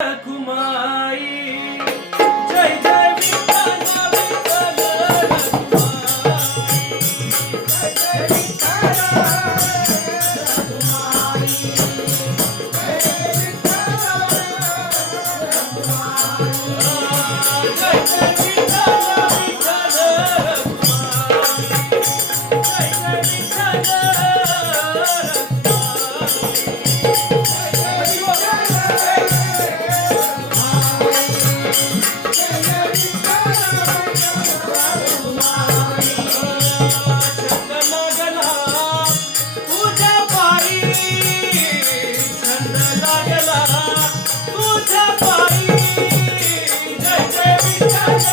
रखुमाई जय जय विठ्ठल विठ्ठल रखुमाई जय जय विठ्ठल रखुमाई जय जय विठ्ठल रखुमाई जय जय विठ्ठल विठ्ठल रखुमाई जय जय विठ्ठल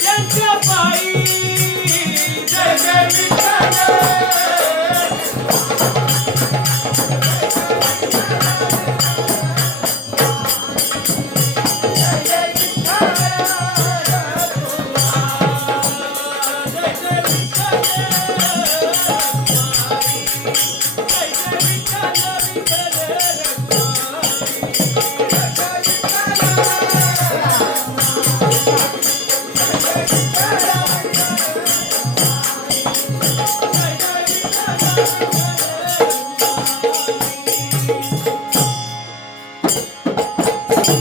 त्यांच्या पायी जय जय